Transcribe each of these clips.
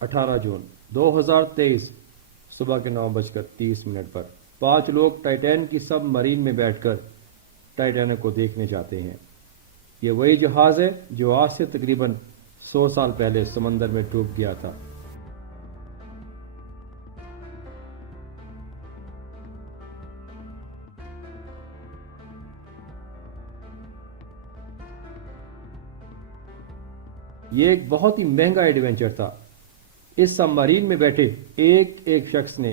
18 जून 2023 सुबह के 9:30 पर 5 लोग टाइटैन की सब मरीन में बैठकर टाइटैनिक को देखने जाते हैं। ये वही जहाज है जो आज से तकरीबन 100 साल पहले समंदर में डूब गया था। ये एक बहुत ही महंगा एडवेंचर था। इस सबमरीन में बैठे एक एक शख्स ने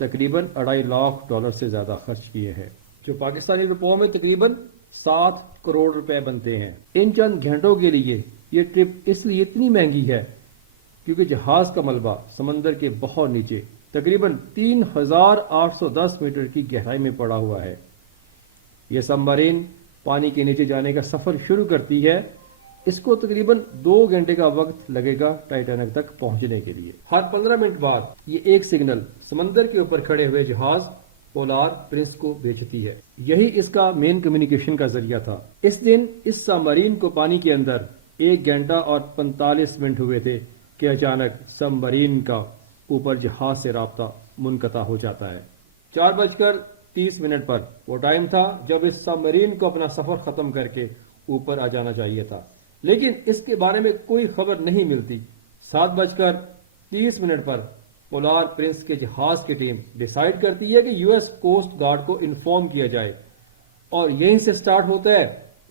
तकरीबन $2.5 लाख से ज्यादा खर्च किए हैं, जो पाकिस्तानी रुपयों में तकरीबन 7 करोड़ रुपए बनते हैं। इन चंद घंटों के लिए ये ट्रिप इसलिए इतनी महंगी है क्योंकि जहाज का मलबा समंदर के बहुत नीचे तकरीबन 3810 मीटर की गहराई में पड़ा हुआ है। यह सबमरीन पानी के नीचे जाने का सफर शुरू करती है। इसको तकरीबन 2 घंटे का वक्त लगेगा टाइटैनिक तक पहुंचने के लिए। हर 15 मिनट बाद ये एक सिग्नल समंदर के ऊपर खड़े हुए जहाज पोलार प्रिंस को भेजती है। यही इसका मेन कम्युनिकेशन का जरिया था। इस दिन इस सबमरीन को पानी के अंदर 1 घंटा और 45 मिनट हुए थे कि अचानक सबमरीन का ऊपर जहाज से राब्ता मुनक़ता हो जाता है। 4:30 पर वो टाइम था जब इस सबमरीन को अपना सफर खत्म करके ऊपर आ जाना चाहिए था, लेकिन इसके बारे में कोई खबर नहीं मिलती। 7:30 पर पोलार प्रिंस के जहाज की टीम डिसाइड करती है कि यूएस कोस्ट गार्ड को इन्फॉर्म किया जाए और यहीं से स्टार्ट होता है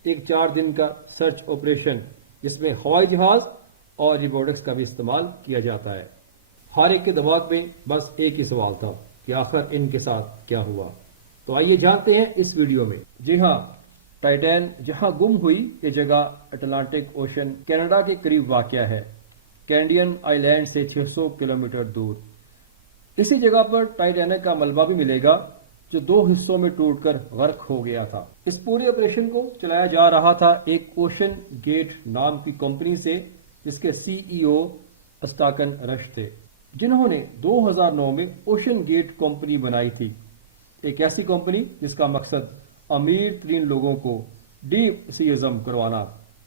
एक 4 दिन का सर्च ऑपरेशन, जिसमें हवाई जहाज और रोबोटिक्स का भी इस्तेमाल किया जाता है। हर एक के दिमाग में बस एक ही सवाल था कि आखिर इनके साथ क्या हुआ। तो आइए जानते हैं इस वीडियो में। जी हाँ, टाइटैन जहां गुम हुई ये जगह अटलांटिक ओशन कनाडा के करीब वाक़या है, कैनेडियन आइलैंड से 600 किलोमीटर दूर। इसी जगह पर टाइटैनिक का मलबा भी मिलेगा जो 2 हिस्सों में टूटकर गर्क हो गया था। इस पूरे ऑपरेशन को चलाया जा रहा था एक ओशन गेट नाम की कंपनी से, जिसके सीईओ अस्टाकन रश थे, जिन्होंने 2009 में ओशन गेट कंपनी बनाई थी। एक ऐसी कंपनी जिसका मकसद अमीर तरीन लोगों को डीप सीइज्म करवाना,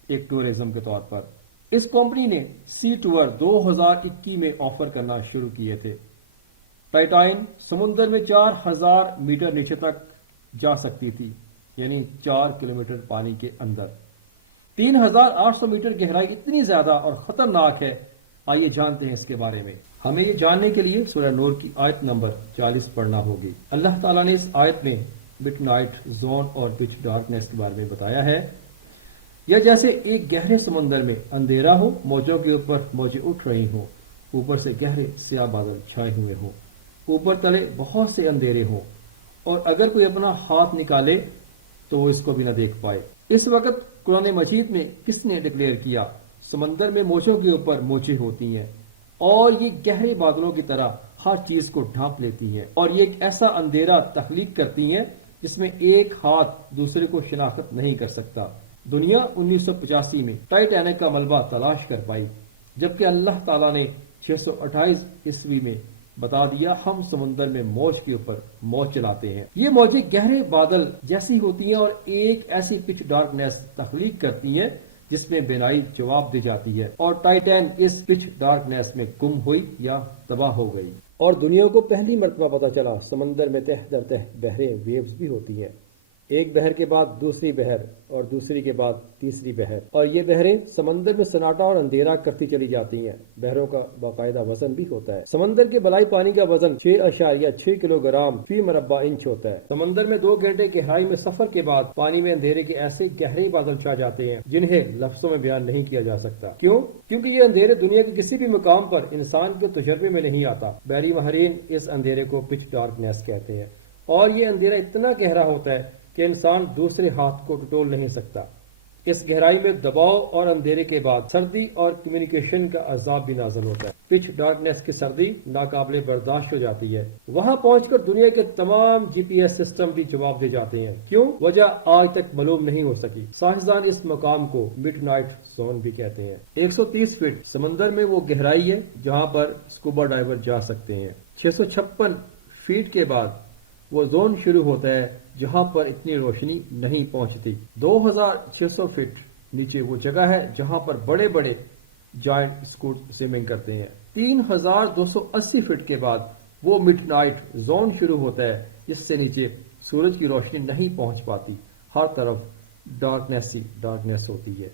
एक टूरिज्म के तौर पर। इस कंपनी ने सी टूर 2021 में ऑफर करना शुरू किए थे। टाइटैन समुद्र में 4000 मीटर नीचे तक जा सकती थी, यानी 4 किलोमीटर पानी के अंदर। 3800 मीटर गहराई इतनी ज्यादा और खतरनाक है। आइए जानते हैं इसके बारे में। हमें ये जानने के लिए सूरह नूर की आयत नंबर 40 पढ़ना होगी। अल्लाह ताला ने इस आयत में मिडनाइट जोन और पिच डार्कनेस के बारे में बताया है। यह जैसे एक गहरे समंदर में अंधेरा हो, मौजों के ऊपर मौजें उठ रही हो, ऊपर से गहरे स्याह बादल छाए हुए हो, ऊपर तले बहुत से अंधेरे हो, और अगर कोई अपना हाथ निकाले तो वो इसको भी ना देख पाए। इस वक्त कुरान मजीद में किसने डिक्लेयर किया, समंदर में मौजों के ऊपर मौजें होती हैं और ये गहरे बादलों की तरह हर चीज को ढांप लेती हैं, और ये एक ऐसा अंधेरा तख्लीक करती हैं जिसमें एक हाथ दूसरे को शिनाख्त नहीं कर सकता। दुनिया 1985 में टाइटैनिक का मलबा तलाश कर पाई, जबकि अल्लाह ताला ने 628 ईस्वी में बता दिया हम समुद्र में मौज के ऊपर मौज चलाते हैं। ये मौजें गहरे बादल जैसी होती हैं और एक ऐसी पिच डार्कनेस तख्लीक करती हैं जिसमें बेनाई जवाब दी जाती है, और टाइटैन इस पिच डार्कनेस में गुम हुई या तबाह हो गई। और दुनिया को पहली मर्तबा पता चला समंदर में तह दर तह बहरें, वेव्स भी होती हैं। एक बहर के बाद दूसरी बहर और दूसरी के बाद तीसरी बहर, और ये बहरें समंदर में सन्नाटा और अंधेरा करती चली जाती हैं। बहरों का बाकायदा वजन भी होता है। समंदर के बलाई पानी का वजन 6.6 किलोग्राम फी मरबा इंच होता है। समंदर में 2 घंटे गहराई में सफर के बाद पानी में अंधेरे के ऐसे गहरे बादल छा जाते हैं जिन्हें लफ्जों में बयान नहीं किया जा सकता। क्यों? क्योंकि ये अंधेरे दुनिया के किसी भी मुकाम पर इंसान के तजुर्बे में नहीं आता। बहरी माहिरीन इस अंधेरे को पिच डार्कनेस कहते हैं, और ये अंधेरा इतना गहरा होता है कि इंसान दूसरे हाथ को टटोल नहीं सकता। इस गहराई में दबाव और अंधेरे के बाद सर्दी और कम्युनिकेशन का अजाब भी नाज़िल होता है। पिच डार्कनेस की सर्दी नाकाबिले बर्दाश्त हो जाती है। वहां पहुंचकर दुनिया के तमाम जीपीएस सिस्टम भी जवाब दे जाते हैं। क्यों? वजह आज तक मालूम नहीं हो सकी। साइंसदान इस मकाम को मिडनाइट जोन भी कहते हैं। 130 फीट समंदर में वो गहराई है जहां पर स्कूबा डाइवर जा सकते हैं। 656 फीट के बाद वो जोन शुरू होता है जहां पर इतनी रोशनी नहीं पहुंचती। 2600 फीट नीचे वो जगह है जहां पर बड़े बड़े جائنٹ اسکوٹ سوئمنگ کرتے ہیں۔ 3280 فٹ کے بعد وہ مڈ نائٹ زون شروع ہوتا ہے جس سے نیچے سورج کی روشنی نہیں پہنچ پاتی، ہر طرف ڈارکنیس ہی ڈارکنیس ہوتی ہے۔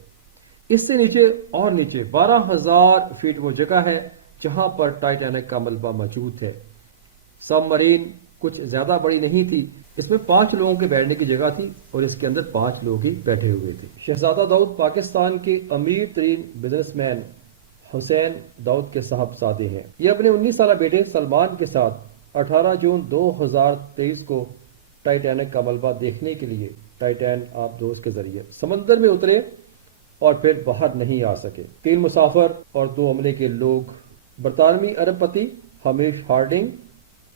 اس سے نیچے اور نیچے 12,000 فٹ وہ جگہ ہے جہاں پر ٹائٹینک کا ملبہ موجود ہے۔ سب مرین کچھ زیادہ بڑی نہیں تھی، اس میں 5 لوگوں کے بیٹھنے کی جگہ تھی اور اس کے اندر 5 لوگ ہی بیٹھے ہوئے تھے۔ شہزادہ داؤد پاکستان کے امیر ترین بزنس مین حسین داؤد کے صاحبزادے ہیں۔ یہ اپنے 19 سالہ بیٹے سلمان کے ساتھ 18 جون 2023 کو ٹائٹینک کا ملبہ دیکھنے کے لیے ٹائٹین آبدوز کے ذریعے سمندر میں اترے اور پھر باہر نہیں آ سکے۔ 3 مسافر اور 2 عملے کے لوگ برطانوی ارب پتی ہمیش ہارڈنگ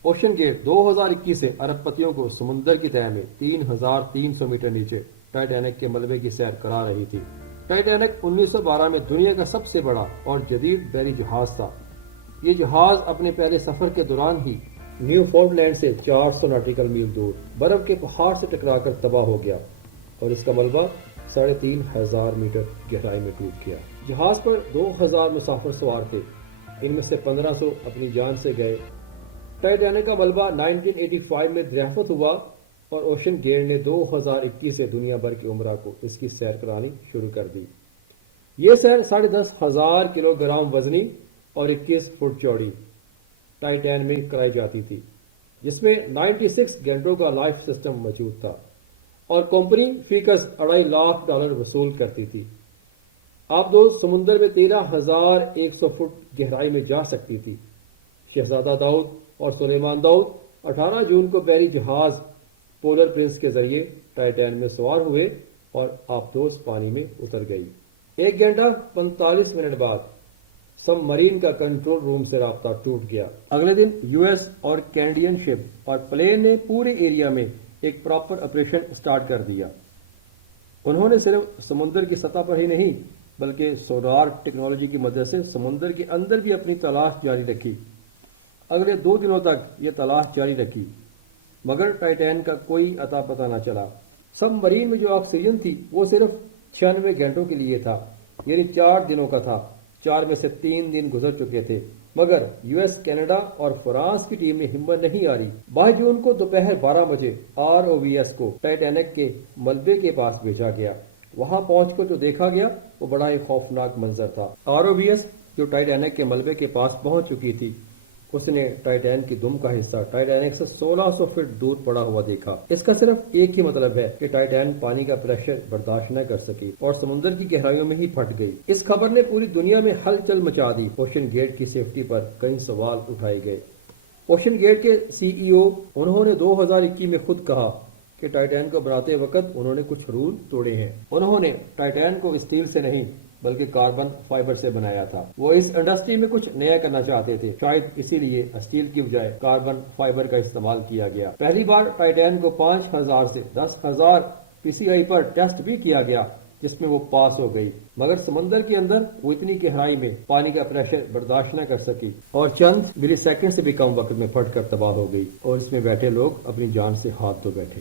اوشن گیٹ 2021 سے ارب پتیوں کو سمندر کی تہہ میں 3300 میٹر نیچے ٹائٹینک کے ملبے کی سیر کرا رہی تھی۔ ٹائٹینک 1912 میں دنیا کا سب سے بڑا اور جدید بحری جہاز تھا۔ یہ جہاز اپنے پہلے سفر کے دوران ہی نیو فاؤنڈ لینڈ سے 400 ناٹیکل میل دور برف کے پہاڑ سے ٹکرا کر تباہ ہو گیا اور اس کا ملبہ 3500 میٹر گہرائی میں ڈوب گیا۔ جہاز پر 2000 مسافر سوار تھے، ان میں سے 1500 اپنی جان سے گئے۔ ٹائٹینک کا ملبہ 1985 میں دریافت ہوا اور اوشن گیٹ نے 2021 سے دنیا بھر کے عمرہ کو اس کی سیر کرانی شروع کر دی۔ یہ سیر 10,500 کلو گرام وزنی اور 21 فٹ چوڑی ٹائٹین میں کرائی جاتی تھی، جس میں 96 گھنٹوں کا لائف سسٹم موجود تھا اور کمپنی فی کس $2.5 لاکھ وصول کرتی تھی۔ آبدوز سمندر میں 13,100 فٹ گہرائی میں جا سکتی تھی۔ شہزادہ داؤد اور سلیمان داؤد 18 جون کو بحری جہاز پولر پرنس کے ذریعے ٹائٹین میں سوار ہوئے اور آبدوز پانی میں اتر گئی۔ 1 گھنٹہ 45 منٹ بعد سب مرین کا کنٹرول روم سے رابطہ ٹوٹ گیا۔ اگلے دن یو ایس اور کینیڈین شپ اور پلین نے پورے ایریا میں ایک پراپر آپریشن سٹارٹ کر دیا۔ انہوں نے صرف سمندر کی سطح پر ہی نہیں بلکہ سونار ٹیکنالوجی کی مدد سے سمندر کے اندر بھی اپنی تلاش جاری رکھی۔ اگلے 2 دنوں تک یہ تلاش جاری رکھی مگر ٹائٹین کا کوئی اتا پتہ نہ چلا۔ سب مرین میں جو آکسیجن تھی وہ صرف 96 گھنٹوں کے لیے تھا، یعنی 4 دنوں کا تھا۔ 4 میں سے 3 دن گزر چکے تھے مگر یو ایس، کینیڈا اور فرانس کی ٹیم میں ہمت نہیں آ رہی۔ 22 جون کو دوپہر 12 بجے ROVS کو ٹائٹینک کے ملبے کے پاس بھیجا گیا۔ وہاں پہنچ کر جو دیکھا گیا وہ بڑا ہی خوفناک منظر تھا۔ ROVS جو ٹائٹینک کے ملبے کے پاس پہنچ چکی تھی، اس نے ٹائٹین کی دم کا حصہ ٹائٹینک سے 1600 فٹ دور پڑا ہوا دیکھا۔ اس کا صرف ایک ہی مطلب ہے کہ ٹائٹین پانی کا پریشر برداشت نہ کر سکی اور سمندر کی گہرائیوں میں ہی پھٹ گئی۔ اس خبر نے پوری دنیا میں ہلچل مچا دی۔ اوشن گیٹ کی سیفٹی پر کئی سوال اٹھائے گئے۔ اوشن گیٹ کے CEO انہوں نے 2021 میں خود کہا کہ ٹائٹین کو بناتے وقت انہوں نے کچھ رول توڑے ہیں۔ انہوں نے ٹائٹین کو اسٹیل سے نہیں بلکہ کاربن فائبر سے بنایا تھا۔ وہ اس انڈسٹری میں کچھ نیا کرنا چاہتے تھے، شاید اسی لیے اسٹیل کی بجائے کاربن فائبر کا استعمال کیا گیا۔ پہلی بار ٹائٹین کو 5,000 سے 10,000 PSI پر ٹیسٹ بھی کیا گیا جس میں وہ پاس ہو گئی، مگر سمندر کے اندر وہ اتنی گہرائی میں پانی کا پریشر برداشت نہ کر سکی اور چند ملی سیکنڈ سے بھی کم وقت میں پھٹ کر تباہ ہو گئی اور اس میں بیٹھے لوگ اپنی جان سے ہاتھ دھو بیٹھے۔